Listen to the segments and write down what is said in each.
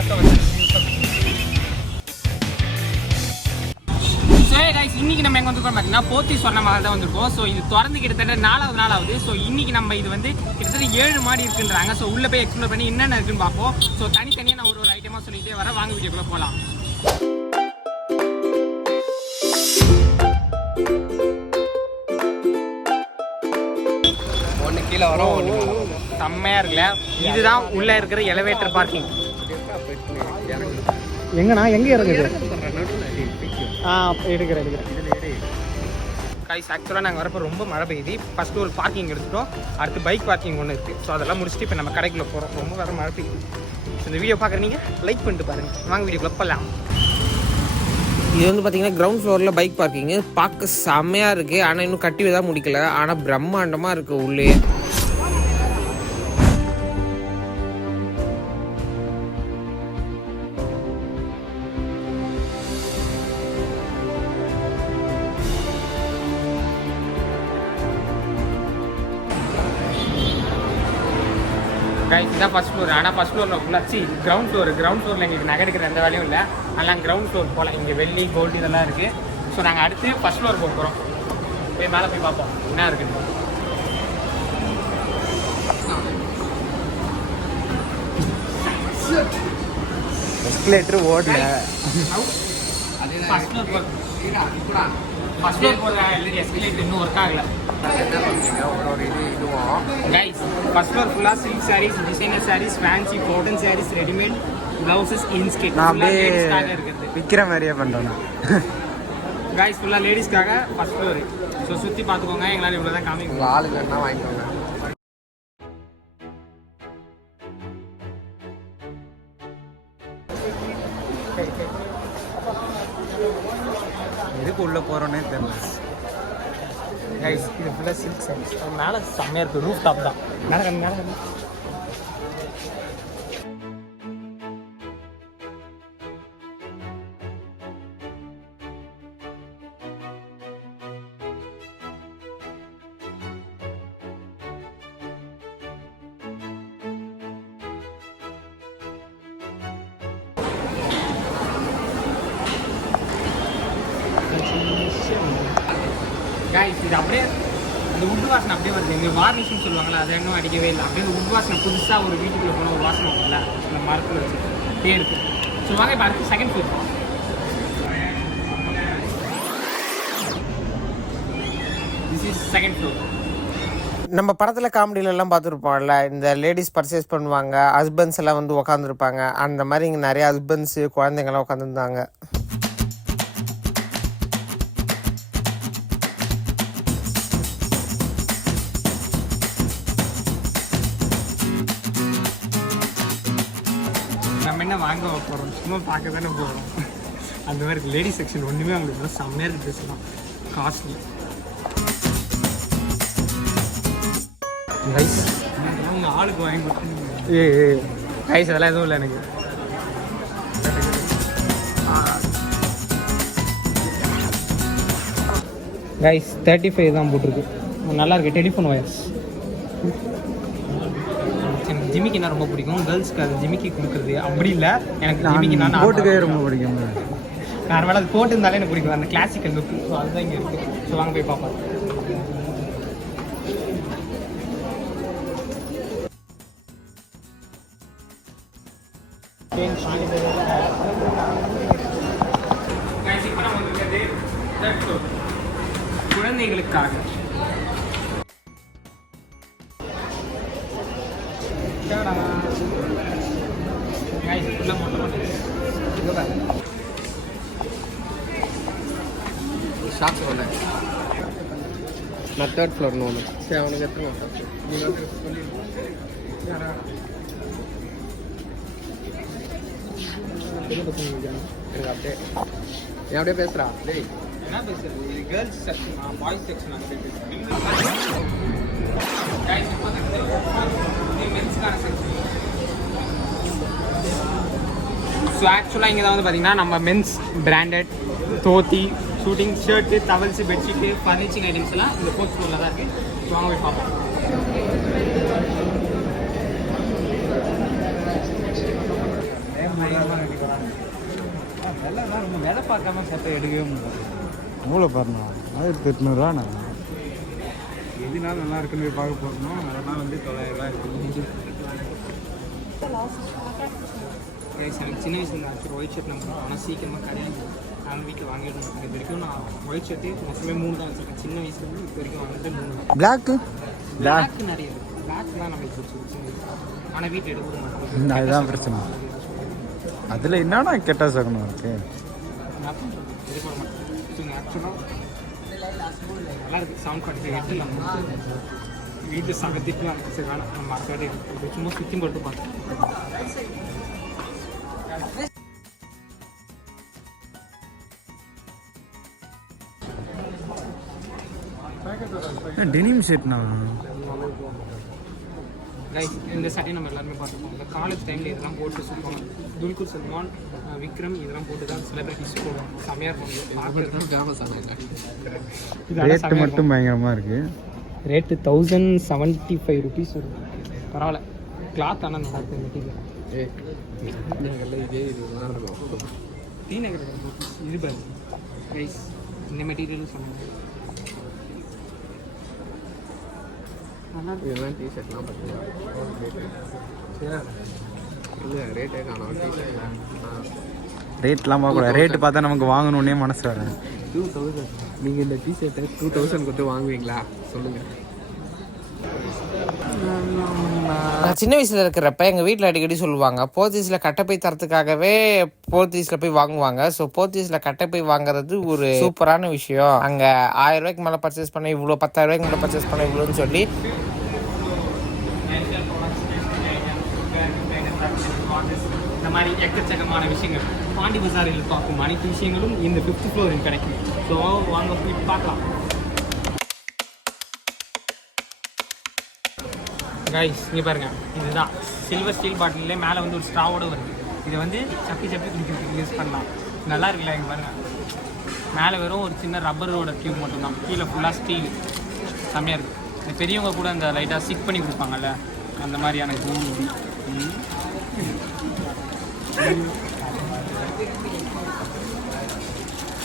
தக்க வச்சு. இன்னைக்கு நம்ம எங்க வந்துருக்கோம் பார்த்தீங்கன்னா போத்தி சொன்ன மாதிரி தான் வந்திருக்கோம். ஸோ இது திறந்து கிட்டத்தட்ட 4வது நாள் ஆகுது. ஸோ இன்னைக்கு நம்ம இது வந்து கிட்டத்தட்ட 7 மாடி இருக்குன்றாங்க. ஸோ உள்ள போய் எக்ஸ்ப்ளோர் பண்ணி என்னென்ன இருக்குன்னு பார்ப்போம். ஸோ தனித்தனியாக நான் ஒரு ஐட்டமாக சொல்லிட்டே வரேன். வாங்க வீடியோக்குள்ள போகலாம். ஒன்று கீழே வரும், ஒன்று செம்மையாக இருக்குல்ல. இதுதான் உள்ளே இருக்கிற எலிவேட்டர் பார்க்கிங். எங்கண்ணா எங்கே இறங்குது? எடுக்கிறேன். கைஸ் ஆக்சுவலாக நாங்கள் வரப்போ ரொம்ப மழை பெய்யுது. ஃபஸ்ட்டு ஒரு பார்க்கிங் எடுத்துட்டோம். அடுத்து பைக் பார்க்கிங் ஒன்று இருக்குது. ஸோ அதெல்லாம் முடிச்சுட்டு இப்போ நம்ம கடைக்குள்ளே போகிறோம். ரொம்ப வேறு மழை பெய்யுது. ஸோ இந்த வீடியோ பார்க்குறீங்க லைக் பண்ணிட்டு பாருங்கள். வாங்க வீடியோக்குள்ளே போகலாம். இது வந்து பார்த்தீங்கன்னா கிரவுண்ட் ஃப்ளோரில் பைக் பார்க்கிங்கு பார்க்க செம்மையாக இருக்குது. ஆனால் இன்னும் கட்டி தான் முடிக்கல. ஆனால் பிரம்மாண்டமாக இருக்குது உள்ளே. கைஸ் இதான் ஃபஸ்ட் ஃப்ளோர். ஆனால் ஃபஸ்ட் ஃப்ளோரில் ஃபுல்லாச்சு கிரவுண்ட் ஃப்ளோரில் எங்களுக்கு நகை எடுக்கிற எந்த வேலையும் இல்லை. அதெல்லாம் கிரவுண்ட் ஃப்ளோர் போகலாம். இங்கே வெள்ளி கோல்டு இதெல்லாம் இருக்குது. ஸோ நாங்கள் அடுத்து ஃபஸ்ட் ஃப்ளோர் போக போகிறோம். போய் மேலே போய் பார்ப்போம் என்ன இருக்குன்னு. எஸ்கலேட்டர் ஓடல. ஃபஸ்ட் ஃப்ளோர் போகிற எஸ்கலேட்டர் இன்னும் ஒர்க் ஆகலை. கைஸ் ஃபர்ஸ்ட் ஃப்ளோர் ஃபுல்லாக silk sarees, designer sarees, fancy cotton sarees, readymade blouses, in stock இருக்குது. விற்கிற மாதிரியே பண்ணுறோம். கைஸ் ஃபுல்லாக லேடிஸ்க்காக ஃபர்ஸ்ட் ஃப்ளோர். ஸோ சுற்றி பார்த்துக்கோங்க. எங்களால் இவ்வளோ தான் காமிக்கணும். ஆளுங்க வேணா வாங்கிக்கோங்க. எதுக்கு உள்ளே போகிறோன்னே தெரியல. கைஸ் இது ஃபுல்லாக சில்க் சாரீஸ். மேலே செம்மையாக இருக்குது. ரூஃப் டாப் தான். மேலே கம்மி. கைஸ் இது அப்படியே அந்த உட் வாசனை அப்படியே வருது. இங்கே வார்னிஷ்னு சொல்லுவாங்களா, அதை இன்னும் அடிக்கவே இல்லை. அப்படியே உட் வாசனை புதுசாக ஒரு வீட்டுக்குள்ளே போன ஒரு வாசனை இருக்குல்ல, அந்த மரத்தில் வச்சு அப்படியே இருக்குது. ஸோ வாங்க இப்போ அடுத்து second floor. This is second floor. நம்ம படத்தில் காமெடியிலலாம் பார்த்துருப்போம்ல, இந்த லேடிஸ் பர்ச்சேஸ் பண்ணுவாங்க, ஹஸ்பண்ட்ஸ் எல்லாம் வந்து உட்காந்துருப்பாங்க. அந்த மாதிரி இங்கே நிறைய ஹஸ்பண்ட்ஸு குழந்தைங்கள்லாம் உட்காந்துருந்தாங்க. நம்ம என்ன வாங்க போகிறோம், சும்மா பார்க்க தானே போகிறோம். அந்த மாதிரி லேடிஸ் செக்ஷன் ஒன்றுமே அவங்களுக்கு செம்மையாக இருக்குது. ட்ரெஸ்லாம் காஸ்ட்லி. ரைஸ் அவங்க ஆளுக்கு வாங்கி கொடுத்து ரைஸ் அதெல்லாம் எதுவும் இல்லை எனக்கு. ரைஸ் 35 தான் போட்டிருக்கு. நல்லா இருக்கு. Telephone wires. எனக்கு ஜிமிக்கினா ரொம்ப பிடிக்கும். கேர்ள்ஸ்க்கு அது ஜிமிக்கி கொடுக்குறது அப்படி இல்லை. எனக்கு ஜிமிக்கினா போட்டுக்கே ரொம்ப பிடிக்கும். நார்மலாக அது போட்டு இருந்தாலே எனக்கு பிடிக்கும். அந்த கிளாசிக்கல் லுக். ஸோ அதுதான் இங்கே இருக்குது. ஸோ வாங்க போய் பார்ப்போம். இப்போ நம்ம இருக்கிறது குழந்தைகளுக்காக. ஷாப்ஸ் வந்தேன். நான் தேர்ட் ஃப்ளோர்னு ஒன்று. சரி அவனுக்கு எத்தனை அப்படியே என் அப்படியே பேசுகிறா. டேய் என்ன பேசுறது? இது கேர்ள்ஸ் செக்ஷன், பாய்ஸ் செக்ஷன். அங்கே போய் பேசுகிறேன். மென்ஸ்க்கான செக்ஷன். ஸோ ஆக்சுவலாக இங்கே தான் வந்து பார்த்தீங்கன்னா நம்ம men's branded dhoti, suiting shirt, towels, bedsheet, furnishing items எல்லாம் இந்த ஃபோர்த் ஃப்ளோரில் தான் இருக்குது. ஸோ வாங்க போய் பார்ப்போம். பார்க்காம சட்டை எடுக்கவே முடியாது. மூளை பாருண்ணா 1800 எதுனாலும் நல்லா இருக்குன்னு போய் பார்க்க போகணும். அதெல்லாம் வந்து 900 இருக்குது. எனக்கு சின்ன வயசுல ஆக்சுவலி ஒயிட் ஷர்ட் நம்ம ஆனால் சீக்கிரமாக கிடையாது. நான் வீட்டில் வாங்கிடணும். இது வரைக்கும் நான் ஒயிட் ஷர்ட்டு மொத்தமே 3 தான் வச்சுருக்கேன். சின்ன வயசுலேருந்து இப்போ வரைக்கும் வாங்கிட்டு 3 தான். பிளாக்கு நிறைய இருக்குது. பிளாக் தான் நம்ம பிடிச்சி ஆனால் வீட்டில் எடுக்க மாட்டோம். அதுதான் பிரச்சனை. அதில் என்னன்னா கெட்ட சகனம் இருக்கு. இது போட மாட்டேன். ஆக்சுவலாக நல்லா இருக்குது. சவுண்ட் கார்டு எட்டு நம்ம வீட்டு சகத்திட்டுலாம் இருக்குது. சரி வேணாம் நம்ம மறக்காடே சும்மா சுற்றி போட்டு பார்த்தேன். டெனிம் ஷர்ட்ண்ணா. ரைட் இந்த சட்டையை நம்ம எல்லாருமே பார்த்துருப்போம். இந்த காலேஜ் டைமில் இதெல்லாம் போட்டு சுற்றுவாங்க. துல்கர் சல்மான், விக்ரம் இதெல்லாம் போட்டு தான் செலிபிரிட்டிஸ் போடுவாங்க. செம்மையாக இருக்கும். ரேட்டு மட்டும் பயங்கரமாக இருக்குது. ரேட்டு 1075 rupees வரும். பரவாயில்ல. கிளாத் ஆனால் நல்லா இருக்குது. மெட்டீரியல் டி நகர் இது பாரு ரைஸ். இந்த மெட்டீரியலும் சொன்னாங்க நல்லா இதெல்லாம் டிஷர்ட்லாம் பார்த்தீங்களா? இல்லை ரேட்டே காணும். டிஷர்ட்லாம் ரேட்லாம் பார்க்கக்கூடாது. ரேட்டு பார்த்தா நமக்கு வாங்கணுன்னே மனசு வராது. 2000. நீங்கள் இந்த டிஷர்ட்டை 2000 கொடுத்து வாங்குவீங்களா சொல்லுங்கள். நான் சின்ன வயசில் இருக்கிறப்ப எங்கள் வீட்டில் அடிக்கடி சொல்லுவாங்க, போத்தீஸில் கட்டைப்பை தரத்துக்காகவே போத்தீஸில் போய் வாங்குவாங்க. ஸோ போத்தீஸில் கட்டைப்பை வாங்குறது ஒரு சூப்பரான விஷயம். அங்கே 1000 ரூபாய்க்கு மேலே பர்ச்சேஸ் பண்ண இவ்வளோ, 10,000 ரூபாய்க்கு மேலே பர்ச்சேஸ் பண்ண இவ்வளோன்னு சொல்லி இந்த மாதிரி எக்கச்சக்கமான விஷயங்கள் பாண்டி பஜாரில் பார்க்கும் அனைத்து விஷயங்களும் இந்த 5th ஃப்ளோரில் கிடைக்கும். ஸோ வாங்க போய் பார்க்கலாம். கைஸ் இங்கே பாருங்கள், இதுதான் சில்வர் ஸ்டீல் பாட்டிலே மேலே வந்து ஒரு ஸ்ட்ராவோடு வருது. இதை வந்து சப்பி குடிக்கிறதுக்கு யூஸ் பண்ணலாம். நல்லா இருக்குல்ல? இங்கே பாருங்கள், மேலே வெறும் ஒரு சின்ன ரப்பரோட டியூப் மட்டும்தான், கீழே ஃபுல்லாக ஸ்டீல். செம்மையாக இருக்குது. இந்த பெரியவங்க கூட இந்த லைட்டாக சிக் பண்ணி கொடுப்பாங்கல்ல, அந்த மாதிரியான இது.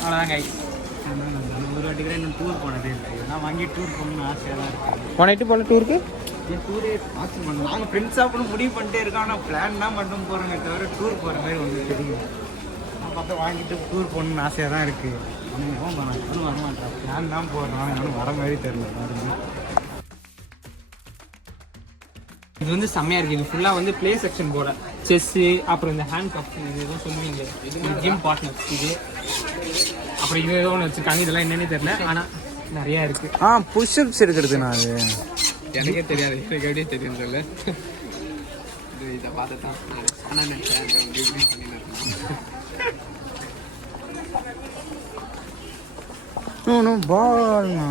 அவ்வளோதான் கைஸ். ஒரு வாட்டி கூட இன்னும் டூர் போனதே இல்லை. இதெல்லாம் வாங்கி டூர் போகணும்னு ஆசையாக தான் இருக்குது. போனிட்டு போன டூருக்கு டூரே ஆச்சு பண்ணோம். நாங்கள் ஃப்ரெண்ட்ஸாக கூட முடிவு பண்ணிட்டே இருக்கோம். ஆனால் பிளான் தான் மட்டும் போகிறோமே தவிர டூர் போகிற மாதிரி ஒன்று தெரியும். நான் பார்த்தா வாங்கிட்டு டூர் போகணுன்னு ஆசையாக தான் இருக்குது. ஆனால் போக போகிறேன், இன்னும் வரமாட்டேன். பிளான் தான் போடுறோம், இன்னும் வர மாதிரி தெரில பாருங்க. இது வந்து செம்மையாக இருக்குது. இது ஃபுல்லாக வந்து ப்ளே செக்ஷன் போட செஸ்ஸு, அப்புறம் இந்த ஹேண்ட் கப், இது எதுவும் சொல்லுவீங்க, இது ஜிம் பார்ட்னர்ஸ், இது அப்புறம் இது ஏதோ ஒன்று வச்சுருக்காங்க. இதெல்லாம் என்னென்னு தெரில, ஆனால் நிறையா இருக்குது. புஷ்அப்ஸ் எடுக்கிறதுண்ணா. அது எனக்கே தெரியாது, எனக்கு எப்படியே தெரியும் சொல்ல. இதை பார்த்து தான் ஆனால் நினச்சேன் பண்ணிட்டு பால்ண்ணா.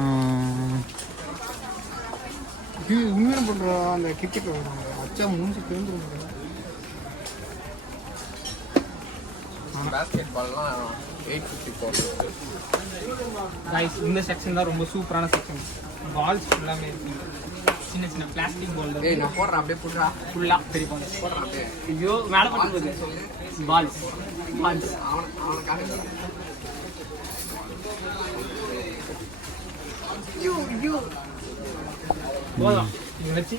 உண்மையான பண்ணுறோம். அந்த கிரிக்கெட் வச்சா மூஞ்சி தெரிஞ்சிருங்க. பேஸ்கெட் பால்லாம் 854. கைஸ் இந்த செக்ஷன் தான் ரொம்ப சூப்பரான செக்ஷன். பால்ஸ் ஃபுல்லாகவே இருக்குது. சின்ன சின்ன பிளாஸ்டிக் பால். ஏய் நான் போடுறேன், அப்படியே போடுறா. ஃபுல்லாக பெரிய பால் போடுறேன் அப்படியே. ஐயோ மேலே மட்டும் போகுது. பால்ஸ் அவனுக்காக போதும். இதை வச்சு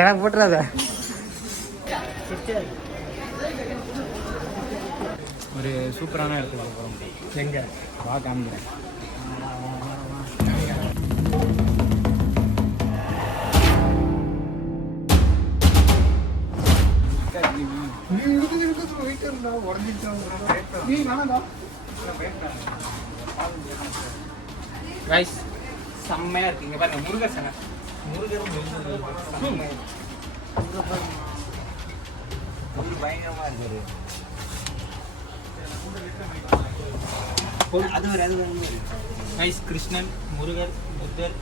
எனக்கு போட்டுறாத. ஒரு சூப்பரான இடத்துக்கு போகிறோம். எங்கே வா காமிக்கிறேன். ரைஸ் செம்மையாக இருக்குது. இங்கே பாருங்க, முருகர் சனை. முருகரும் பயங்கரமாக இருக்குது. அது ஒரு ரைஸ் கிருஷ்ணன், முருகர், புத்தர்,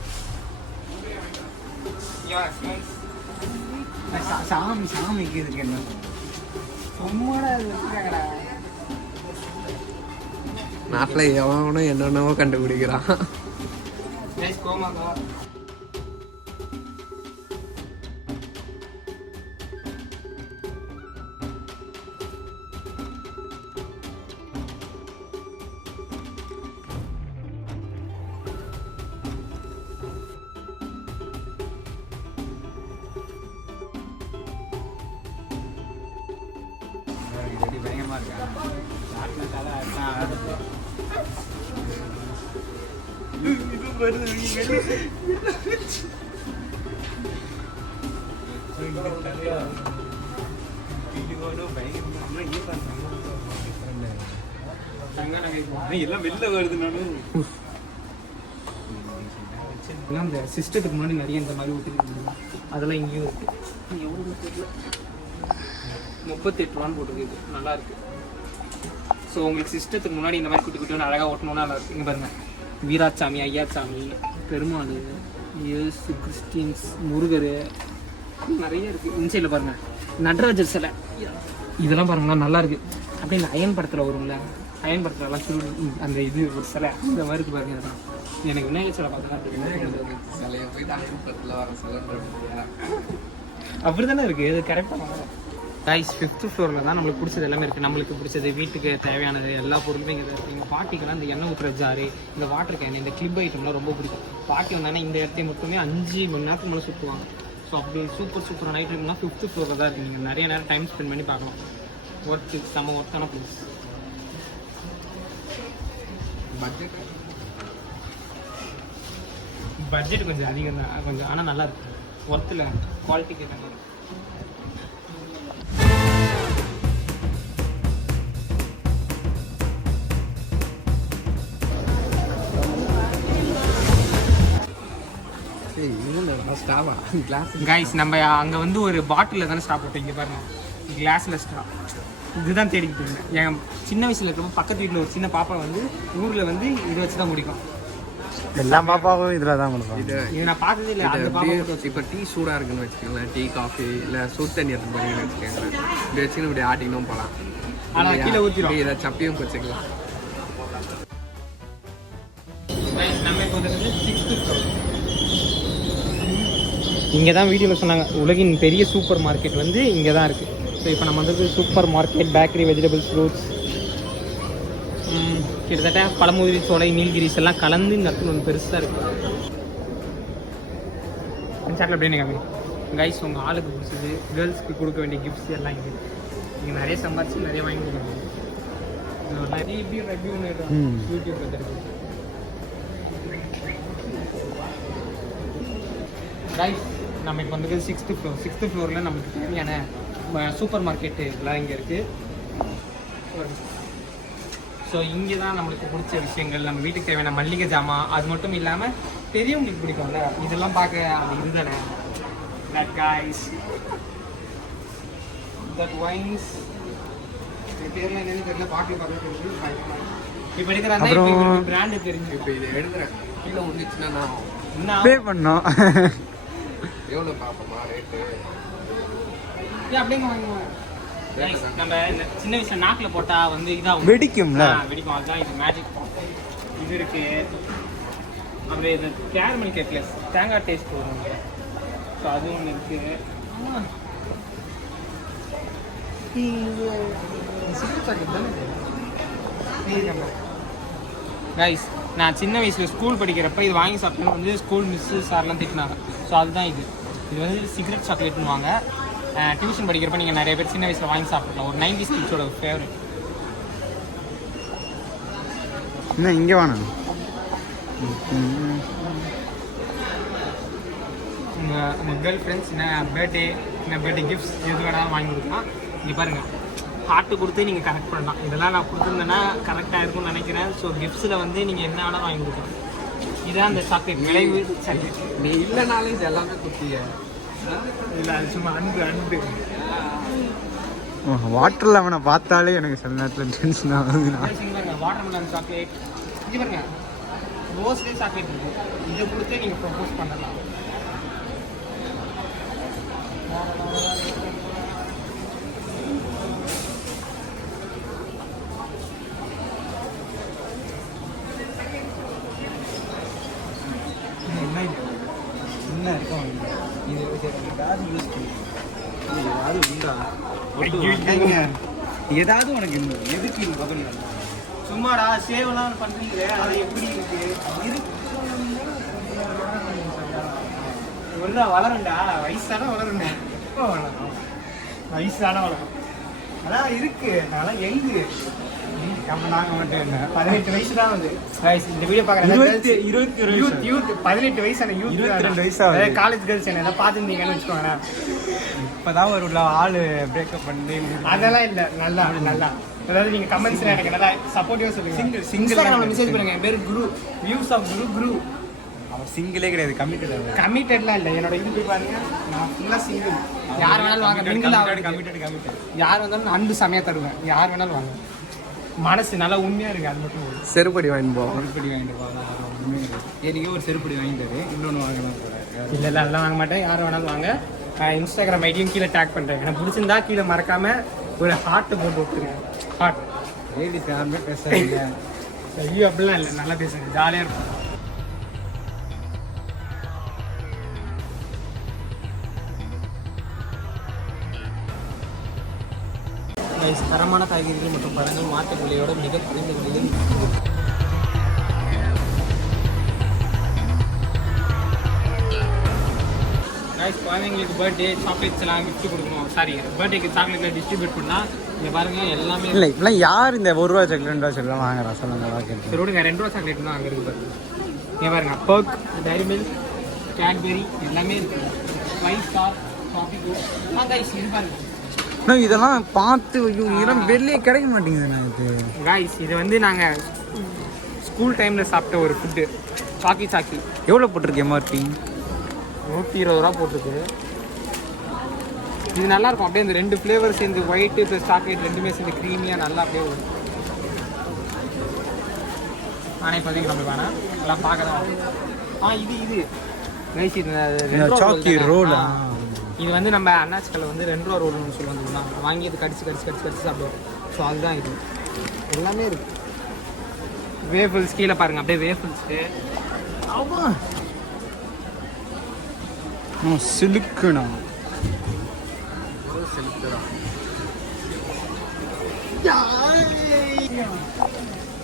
சாமிக்கு இருக்கு என்ன நாட்டில் எவனும் என்னென்னவோ கண்டுபிடிக்கிறான். கோமாக்கா பயமா இருக்கு. எல்லாம் வெளில வருது. நானும் இந்த சிஸ்டத்துக்கு முன்னாடி நிறைய இந்த மாதிரி ஊற்றிருக்கீங்க. அதெல்லாம் இங்கேயும் இருக்குது. எவ்வளோ தெரியல, 38 ரூபான்னு போட்டுருக்கு. நல்லா இருக்குது. ஸோ உங்களுக்கு சிஸ்டத்துக்கு முன்னாடி இந்த மாதிரி குட்டி குட்டி அழகாக ஓட்டணும்னா நல்லா இருக்குது. இங்கே பாருங்கள், வீராசாமி, ஐயாசாமி, பெருமாள், இயேசு, கிறிஸ்டின்ஸ், முருகர், நிறைய இருக்குது. இன்சைடில் பாருங்கள், நடராஜர் சிலை, இதெல்லாம் பாருங்களா நல்லா இருக்குது. அப்படியே இந்த அயன் படத்தில் வரும்ல, அயன் படத்துலலாம் சுருள் அந்த இது ஒரு சிலை இந்த மாதிரி இருக்குது பாருங்க. அதெல்லாம் எனக்கு விநாயகர் சிலை பார்த்தா சிலையை போய் படத்தில் வர சிலை அப்படி தானே இருக்குது. இது கரெக்டாக கைஸ் 5th ஃப்ளோரில் தான் நம்மளுக்கு பிடிச்சது எல்லாமே இருக்குது. நம்மளுக்கு பிடிச்சது வீட்டுக்கு தேவையானது எல்லா பொருளுமே இங்கே இருக்குது. எங்கள் பாட்டிக்கெல்லாம் இந்த எண்ணெய் ஊற்றுற ஜாரு, இந்த வாட்டர் கேன், இந்த கிளிப் ஐட்டம்லாம் ரொம்ப பிடிக்கும். பாட்டி வந்தாங்கன்னா இந்த இடத்தையும் மட்டுமே 5 மணி நேரத்துக்கு மேலே சுற்றுவாங்க. ஸோ அப்படி சூப்பரான ஐட்டம்னா 5th ஃப்ளோரில் தான் இருக்குது. நீங்கள் நிறைய நேரம் டைம் ஸ்பெண்ட் பண்ணி பார்க்கலாம். ஒர்க்கு செம்ம ஒர்க்கான ப்ளேஸ். பட்ஜெட் கொஞ்சம் அதிகம் தான் கொஞ்சம், ஆனால் நல்லா இருக்கு. ஒர்த்தில் குவாலிட்டி கேட்டாங்க. கைஸ் நம்ம அங்கே வந்து ஒரு பாட்டிலில் தானே ஸ்டாப் போட்டோம். இங்கே பாருங்க, கிளாஸில் ஸ்டாப். இதுதான் தேடிக்கிட்டு இருந்தேன். என் சின்ன வயசில் இருக்கிறப்ப பக்கத்து வீட்டில் ஒரு சின்ன பாப்பா வந்து ஊரில் வந்து இதை வச்சு தான் குடிக்கும். எல்லா பாப்பாவும் இதில் தான் கொடுப்பாங்க. இது நான் பார்த்ததே இல்லை. அந்த பாப்பா இப்போ டீ சூடாக இருக்குன்னு வச்சுக்கோங்களேன், டீ காஃபி இல்லை சுடு தண்ணி எடுத்து போறீங்கன்னு வச்சுக்கோங்களேன், இப்படி வச்சுன்னு இப்படி ஆட்டிக்கணும் போகலாம். ஆனால் கீழே ஊற்றிடும். இதை சப்பியும் வச்சுக்கலாம். நம்ம இப்போ வந்து 6th ஃப்ளோர். இங்கே தான் வீடியோவில் சொன்னாங்க உலகின் பெரிய சூப்பர் மார்க்கெட் வந்து இங்கே தான் இருக்குது. ஸோ இப்போ நம்ம வந்து super market, bakery, vegetables, fruits, கிட்டத்தட்ட பழமுதிரி சோலை, நீல்கிரிஸ் எல்லாம் கலந்து இந்த இடத்துல ஒன்று பெருசாக இருக்குது. சாட்டில் அப்படியே காமி கைஸ், உங்கள் ஆளுக்கு பிடிச்சது, கேர்ள்ஸ்க்கு கொடுக்க வேண்டிய கிஃப்ட்ஸ் எல்லாம் இங்கே நீங்கள் நிறைய சம்பாதிச்சு நிறைய வாங்கி கொடுக்கணும். நிறைய ரிவ்யூ யூடியூப் வந்துருக்கு. கைஸ் நம்ம இப்போ வந்து 6th ஃப்ளோர். 6th ஃப்ளோரில் நமக்கு தேவையான சூப்பர் மார்க்கெட்டு எல்லாம் இங்கே இருக்குது. ஸோ இங்கே தான் நம்மளுக்கு பிடிச்ச விஷயங்கள், நம்ம வீட்டுக்கு தேவையான மல்லிகை ஜாமான், அது மட்டும் இல்லாமல் பெரியவங்களுக்கு பிடிக்கும்ல, இதெல்லாம் பார்க்க அது இருந்தன. தட் கைஸ், தட் வைன்ஸ், பேர்லாம் என்னன்னு தெரியல, பாட்டில் பார்க்க தெரிஞ்சு இப்போ எடுக்கிற பிராண்டு தெரிஞ்சு. இப்போ இதை எடுக்கிறேன், கீழே முடிஞ்சிச்சுன்னா நான் என்ன பே பண்ணோம். எவ்வளோ பார்ப்போமா ரேட்டு? அப்படிங்க வாங்குவோம். நம்ம இந்த சின்ன வயசுல நாக்கில் போட்டால் வந்து இதாகும், வெடிக்கும்ல, வெடிக்கும். அதுதான் இது மேஜிக். இது இருக்கு. அப்புறம் இது கேரமல் கேக்லெஸ், தேங்காய் டேஸ்ட் வரும். ஸோ அது ஒன்று இருக்கு. கைஸ், நான் சின்ன வயசில் ஸ்கூல் படிக்கிறப்ப இது வாங்கி சாப்பிட்டேன்னு வந்து ஸ்கூல் மிஸ்ஸு சார்லாம் திட்டினாங்க. ஸோ அதுதான் இது. இது வந்து சிகரெட் சாக்லேட்னு வாங்க. டியூஷன் படிக்கிறப்ப நீங்கள் நிறைய பேர் சின்ன வயசில் வாங்கி சாப்பிட்லாம். ஒரு 90s கிட்ஸோட ஃபேவரட். என்ன இங்கே வேணும்? உங்கள் கேர்ள் ஃப்ரெண்ட்ஸ் என்ன பர்த்டே கிஃப்ட்ஸ் எது வேணாலும் வாங்கி கொடுக்கலாம். இங்கே பாருங்கள், ஹார்ட்டு கொடுத்து நீங்கள் கரெக்ட் பண்ணலாம். இதெல்லாம் நான் கொடுத்துருந்தேன்னா கரெக்டாக இருக்கும்னு நினைக்கிறேன். ஸோ கிஃப்ட்ஸில் வந்து நீங்கள் என்ன வேணாலும் வாங்கி கொடுக்கலாம். இதுதான் அந்த சாக்லேட், விளைவு சாக்லேட். நீ இல்லைனாலும் இது எல்லாமே குத்திய இல்லை, அது சும்மா அன்பு. வாட்டர் லெமனை பார்த்தாலே எனக்கு சில நேரத்தில் டென்ஷன் ஆகுது. வாட்டர் மெலன் சாக்லேட், இது பாருங்க, ரோஸ்லேயே சாக்லேட் இருக்குது. இதை கொடுத்தே நீங்கள் ப்ரப்போஸ் பண்ணலாம். என்ன இருக்கும் இது? ஏதாவது யூஸ் பண்ணி ஏதாவது உண்டா? ஏதாவது உனக்கு எதுக்கு இது பதில்? சும்மாடா சேவெல்லாம் பண்ணுறீங்களே, அது எப்படி இருக்கு? ஒன்றா வளரும்டா, வயசான வளரும்டா. இப்போ வளரும், வயசான வளரும். அதான் இருக்கு அதெல்லாம் எங்கு நம்ம நாங்கள் மட்டும் என்ன 18 வயசு தான் ஆகுது Guys, இந்த வீடியோ பார்க்குறேன் யூத் 18 வயசான யூத் 22 வயசு ஆகுது. காலேஜ் கேர்ள்ஸ் என்ன ஏதாவது பார்த்துருந்தீங்கன்னு வச்சுக்கோங்களேன். இப்போதான் ஒரு ஆள் பிரேக்கப் பண்ணி அதெல்லாம் இல்லை நல்லா நல்லா அதாவது நீங்கள் கமெண்ட்ஸில் எனக்கு நல்லா சப்போர்ட்டிவாக சொல்லுங்கள். இன்ஸ்டாகிராமில் மெசேஜ் பண்ணுங்க. என் பேர் குரு வியூஸ் ஆஃப் குரு. அவர் சிங்கிளே கிடையாது, கமிட்டட்லாம் இல்லை. என்னோட இது போய் பாருங்க, நான் ஃபுல்லாக சிங்கிள். யார் வேணாலும் வாங்க, மிங்கிள் கமிட்டட் யார் வந்தாலும் அன்பு செமையாக தருவேன். யார் வேணாலும் வாங்க, மனசு நல்லா உண்மையாக இருக்குது. அது மட்டும் போதும். செருப்படி வாங்கிட்டு போவோம். செருப்படி வாங்கிட்டு போகலாம். ஏற்கனவே ஒரு செருப்படி வாங்கிட்டாரு, இன்னொன்று வாங்கலாம். இல்லை அதெல்லாம் வாங்க மாட்டேன். யார் வேணாலும் வாங்க. இன்ஸ்டாகிராம் ஐடியும் கீழே டேக் பண்ணுறேன். எனக்கு பிடிச்சிருந்தா கீழே மறக்காமல் ஒரு ஹார்ட்டு போட்டு விட்டுருங்க. ஹார்ட் லேடிஸ் யாருமே பேசுறீங்க. ஐயோ அப்படிலாம் இல்லை, நல்லா பேசுங்க, ஜாலியாக இருக்கும். தரமான காய்கறிகள் மற்றும் பழங்கள் மார்க்கெட் விலையோட மிக குறைந்த விலையில். குழந்தைங்களுக்கு பர்த்டே சாக்லேட்ஸ் எல்லாம் கிஃப்ட் கொடுக்கணும். சாரி, பர்த்டேக்கு சாக்லேட்லாம் டிஸ்ட்ரிபியூட் பண்ணால் இங்கே பாருங்கள் எல்லாமே இல்லை. இப்பெல்லாம் யார் இந்த 1 ரூபா சாக்லேட் 2 ரூபா சாக்லேட் வாங்குறா சொல்லுங்க. சரி விடுங்க, 2 ரூபா சாக்லேட் தான் அங்கே இருக்குது பாருங்க. இங்கே பாருங்க, பர்க், டைரி மில்க், கேட்பெரி எல்லாமே இருக்குது. 5 ஸ்டார் காஃபி கோ. கைஸ் இது பாருங்க, இதெல்லாம் பார்த்து இதெல்லாம் வெளியே கிடைக்க மாட்டேங்குது. இது கைஸ் இது வந்து நாங்கள் ஸ்கூல் டைமில் சாப்பிட்ட ஒரு ஃபுட்டு. சாக்கி எவ்வளோ போட்டிருக்கு எம்ஆர்பி? 120 ரூபா போட்டிருக்கு. இது நல்லாயிருக்கும். அப்படியே இந்த 2 ஃப்ளேவர் சேர்ந்து ஒயிட்டு ப்ளஸ் சாக்லேட் ரெண்டுமே சேர்ந்து க்ரீமியாக நல்லா அப்படியே வரும். ஆனால் இப்போதைக்கு நம்ம வேணாம், எல்லாம் பார்க்க தான். இது கைஸ் இது சாக்கி ரோல். இது வந்து நம்ம அண்ணாச்சிக்கல்ல வந்து 2 ரூபா ரோல்னு சொல்லுவாங்க. வாங்கி அது கடிச்சு சாப்பிடுவோம். ஸோ அதுதான் இது. எல்லாமே இருக்கு. வேஃபிள்ஸ் கீழே பாருங்க, அப்படியே வேஃபிள்ஸு சிலுக்குண்ணா.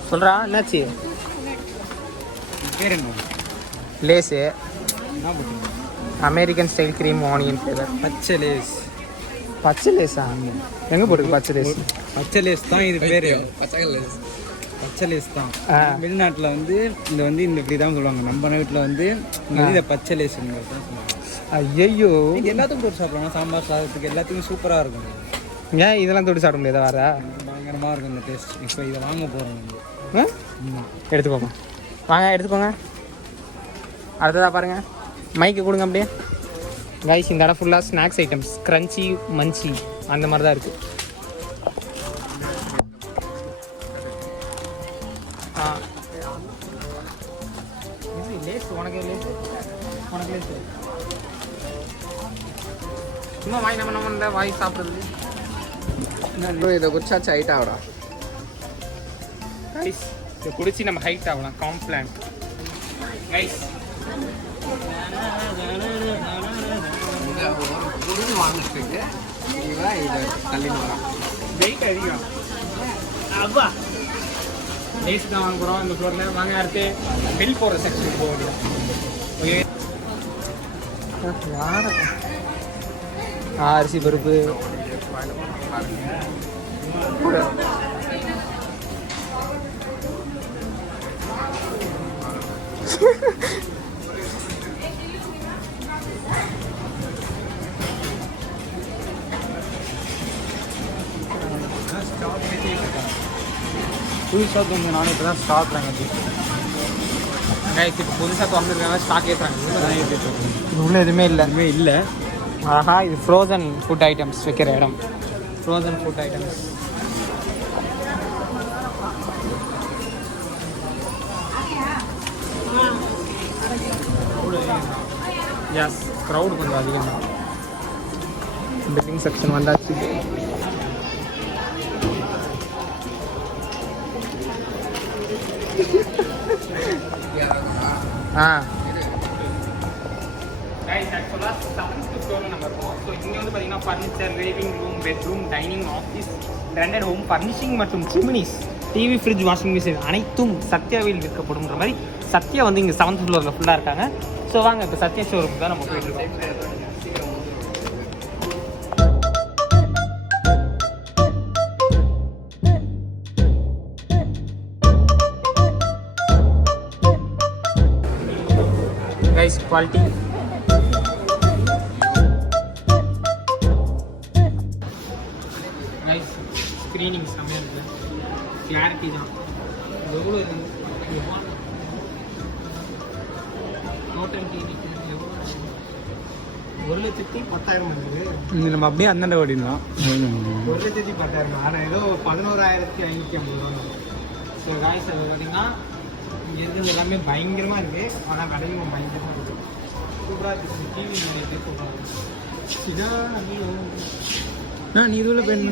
சொல்றா என்னாச்சு? பேர் என்ன? Lays, American style cream onion flavour. பச்சை லேஸா? எங்கே போட்டுருக்கு பச்சை லேஸ்? பச்சை லேஸ் தான் இது பேர். பச்சை லேஸ் தான். வெளிநாட்டில் வந்து இந்த இப்படி தான் சொல்லுவாங்க. நம்ம வீட்டில் வந்து இதை பச்சை லேஸ் தான் சொல்லுவாங்க. ஐயோ, எல்லாத்துக்கும் போட்டு சாப்பிடுவாங்க. சாம்பார் சாதத்துக்கு எல்லாத்துக்கும் சூப்பராக இருக்கும். ஏன் இதெல்லாம் தொட்டு சாப்பிட முடியாதா? வேற பயங்கரமாக இருக்கும் இந்த டேஸ்ட். இப்போ இதை வாங்க போகிறோம். எடுத்துக்கோங்க, வாங்க எடுத்துக்கோங்க. அடுத்ததாக பாருங்கள், மைக்கு கொடுங்க அப்படியே. கைஸ் இந்த இடம் ஃபுல்லாக ஸ்நாக்ஸ் ஐட்டம்ஸ், க்ரன்ச்சி மன்ச்சி அந்த மாதிரி தான் இருக்குது. லேஸ் உனக்கு லேஸ் சும்மா வாங்கி நம்ம இந்த வாங்கி சாப்பிட்றது. இதை குடிச்சாச்சு ஹைட் ஆகடா. கைஸ் இதை குடிச்சு நம்ம ஹைட் ஆகலாம். காம்ப்ளான் கைஸ் வாங்கிட்டு இதை தள்ளிட்டு வரான். வெயிட் அதிகம். அப்பா லேஸ் தான் வாங்க போகிறோம் இந்த ஃப்ளோரில். வாங்க அடுத்து பில் போடுற செக்ஷனுக்கு போக வேண்டியது. ஓகே, அரிசி பருப்பு புதுசாக கொஞ்சம் நானும் இப்போ தான் ஸ்டாக் வாங்கிட்டு. கைஸ் இப்போ புதுசாக திறந்துருக்காங்க, ஸ்டாக் ஏற்றுறாங்க. இது உள்ள எதுவுமே இல்லை. ஆஹா, இது ஃப்ரோசன் ஃபுட் ஐட்டம்ஸ் வைக்கிற இடம். Frozen food items. Yes, crowd கொஞ்சம் அதிகம் தான். பில்லிங் செக்ஷன் வந்தாச்சு. ஆக்சுவலாக 7th ஃப்ளோரில் நம்ம இருக்கோம். ஸோ இங்கே வந்து பார்த்தீங்கன்னா furniture, living room, bedroom, dining, office, branded home furnishing மற்றும் chimneys, TV, fridge, washing machine அனைத்தும் சத்யாவில் விற்கப்படும்ன்ற மாதிரி சத்யா வந்து இங்கே 7th ஃப்ளோரில் ஃபுல்லாக இருக்காங்க. ஸோ வாங்க இப்போ சத்யா ஷோரூம் தான் நம்ம போயிட்டுருக்கோம். Guys quality. கைஸ் ஸ்க்ரீனிங் செம்மையாக இருக்குது, கிளாரிட்டி தான் எவ்வளோ இருக்குது. டோட்டல் டிவி 1,10,000 இருக்குது. நம்ம அப்படியே அந்தாண்ட ஓடிடலாம். 1,10,000 ஆனால் ஏதோ 11,550 ரூபா. ஸோ காய்ஸ் அது பார்த்தீங்கன்னா இங்கே இருக்கிறது எல்லாமே பயங்கரமாக இருக்குது. ஆனால் கடையும் பயங்கரமாக இருக்குது. சூப்பராக இருக்குது. டிவி சூப்பராக இருக்குது. இதான் நீ இதுல பெண்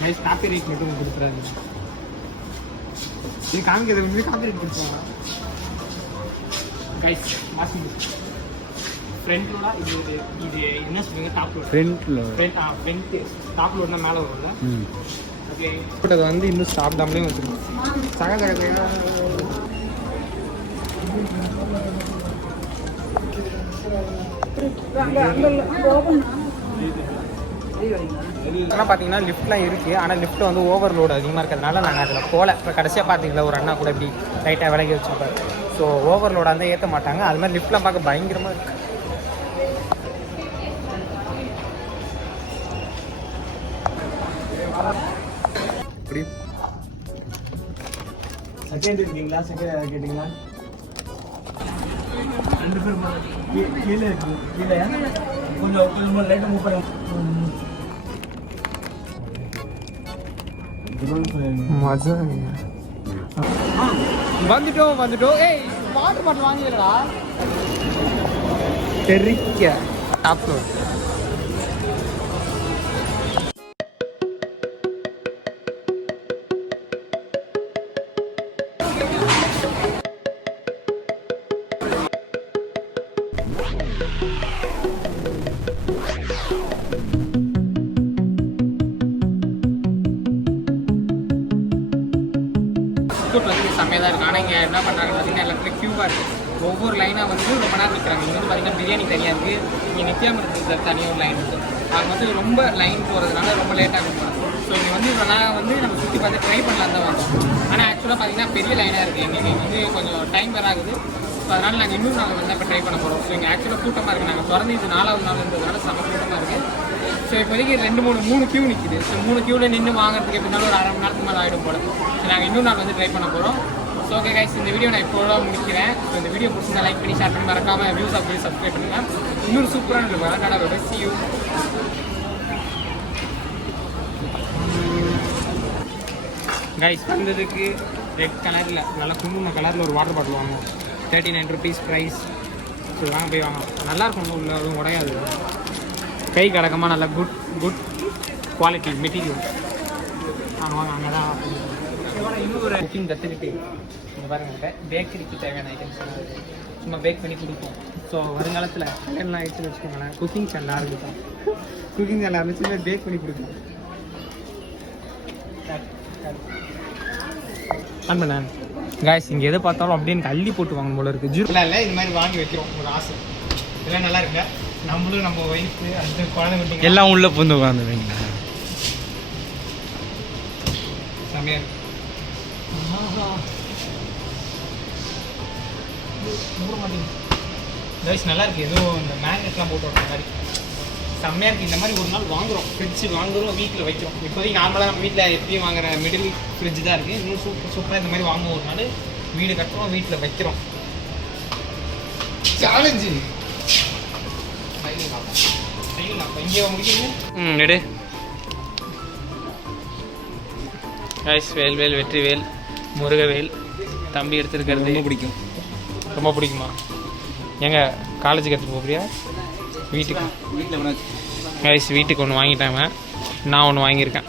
கைஸ் காப்பி ரைட் மட்டும் கொடுக்குறாங்க. இது காமிக்கிறது வந்து காப்பி ரைட் கொடுப்பாங்க. கைஸ் வாஷிங் ஃப்ரண்ட்லோட இது என்ன சொல்லுங்க, டாப் லோட். ஃப்ரண்ட் டாப் லோட்னா மேலே வரும்ல. ஓகே அதை வந்து இன்னும் சாப்பிடாமலே வச்சுருக்கோம். இதெல்லாம் பார்த்தீங்கன்னா லிஃப்ட்லாம் இருக்குது. ஆனால் லிஃப்ட்டில் வந்து ஓவர்லோடு அதிகமாக இருக்கிறதுனால நாங்கள் அதில் போகல. இப்போ கடைசியாக பார்த்தீங்களா ஒரு அண்ணா கூட இப்படி லைட்டாக விலகி வச்சுருப்பாரு. ஸோ ஓவர்லோடாக இருந்தால் ஏற்ற மாட்டாங்க. அது மாதிரி லிஃப்ட்லாம் பார்க்க பயங்கரமாக இருக்குது. செகண்ட் இருக்கீங்களா? செகண்ட் கேட்டீங்களா? 2 பேர் கீழே இருக்கு. கீழே கொஞ்சம் லைட்டாக மூவ் பண்ணுங்க. வந்துட்டோம். ஏய் வாட்டர் பாட்டில் வாங்கிடா. தெரிக்க டாப் ஃப்ளோர். வந்து செம்மையாக தான் இருக்குது. ஆனால் இங்கே என்ன பண்ணுறாங்க பார்த்தீங்கன்னா எல்லாத்துலையும் க்யூவாக இருக்குது. ஒவ்வொரு லைனாக வந்து ரொம்ப நேரம் நிற்கிறாங்க. இங்கே வந்து பார்த்தீங்கன்னா பிரியாணி தனியாக இருக்குது, இங்கே நித்யாம் இருக்குது தனியாக ஒரு லைன் இருக்குது. அவங்க வந்து ரொம்ப லைன் போகிறதுனால ரொம்ப லேட்டாக இருக்கும். ஸோ இங்கே வந்து இவ்வளோ நாங்கள் வந்து நம்ம சுற்றி பார்த்து ட்ரை பண்ணலாம் தான் வந்தோம். ஆனால் ஆக்சுவலாக பார்த்தீங்கன்னா பெரிய லைனாக இருக்குது. எங்களுக்கு வந்து கொஞ்சம் டைம் வேறு ஆகுது. ஸோ அதனால் நாங்கள் இன்னும் நாங்கள் வந்து இப்போ ட்ரை பண்ண போகிறோம். ஸோ இங்கே ஆக்சுவலாக கூட்டமாக இருக்குது. நாங்கள் திறந்து இது 4வது நாள் இருந்ததுனால செம்ம கூட்டமாக இருக்குது. ஸோ இப்போதைக்கு 3 கியூ நிற்கிது. ஸோ 3 கியூவில் நின்று வாங்குறதுக்கு எப்படினாலும் ஒரு 1/2 மணி நேரத்துக்கு மேலே ஆகிடும் போல். ஸோ நாங்கள் இன்னும் நாள் வந்து ட்ரை பண்ண போகிறோம். ஸோ ஓகே கைஸ், இந்த வீடியோ நான் இப்போதான் முடிக்கிறேன். ஸோ இந்த வீடியோ பிடிச்சிருந்தா லைக் பண்ணி ஷேர் பண்ணி மறக்காமல் வியூஸ் அப்படி சப்ஸ்கிரைப் பண்ணுங்கள். இன்னொரு சூப்பரான வரண்டாட see you. கைஸ் வந்ததுக்கு ரெட் கலரில் நல்லா குங்கும கலரில் ஒரு வாட்டர் பாட்டில் வாங்கணும். 39 rupees ப்ரைஸ். ஸோ வாங்க போய் வாங்கலாம். நல்லாயிருக்கும், உள்ள அதுவும் உடையாது. கை கடக்கமாக நல்லா குட் குவாலிட்டி மெட்டீரியல். வாங்க அங்கே தான் இன்னொரு குக்கிங் கற்றுக்கிட்டு இங்கே பாருங்க, பேக்கரிக்கு தேவையான ஐட்டம்ஸ் சும்மா பேக் பண்ணி கொடுப்போம். ஸோ வருங்காலத்தில் எல்லாம் ஆயிடுச்சுன்னு வச்சுக்கோங்களேன், குக்கிங் சேனல் ஆரம்பிப்போம். குக்கிங் சேனல் ஆரம்பிச்சு பேக் பண்ணி கொடுப்போம். பண்ண காய்ஸ் இங்கே எதை பார்த்தாலும் அப்படியே எனக்கு அள்ளி போட்டு வாங்கணும் போல இருக்குது. ஜீரோ இல்லை இது மாதிரி வாங்கி வைக்கிறோம் ஒரு ஆசை. இதெல்லாம் நல்லா இருக்குங்க. நம்மளும் நம்ம ஒய்ஃபு அந்த குழந்தை குட்டிங்க எல்லாம் உள்ளே பூந்து உட்காந்துருவீங்களா? செம்மையாக இருக்கு. கைஸ் நல்லா இருக்குது. எதுவும் இந்த மேக்னெட்லாம் போட்டு வர மாதிரி செம்மையாக இருக்குது. இந்த மாதிரி ஒரு நாள் வாங்குகிறோம், ஃப்ரிட்ஜ் வாங்குகிறோம், வீட்டில் வைக்கிறோம். இப்போதைக்கு நார்மலாக நம்ம வீட்டில் எப்படியும் வாங்குற மிடில் ஃப்ரிட்ஜ் தான் இருக்குது. இன்னும் சூப்பராக இந்த மாதிரி வாங்குவோம். ஒரு நாள் வீடு கட்டுறோம், வீட்டில் வைக்கிறோம். சேலஞ்சு இங்கே முடிக்கிறீங்க. எடு கைஸ், வேல் வெற்றிவேல் முருகவேல் தம்பி எடுத்துருக்கிறது ரொம்ப பிடிக்கும். ரொம்ப பிடிக்குமா? எங்க காலேஜுக்கு எடுத்துகிட்டு போகிறியா? வீட்டுக்கு வீட்டில் கைஸ் வீட்டுக்கு ஒன்று வாங்கிட்டாங்க, நான் ஒன்று வாங்கியிருக்கேன்.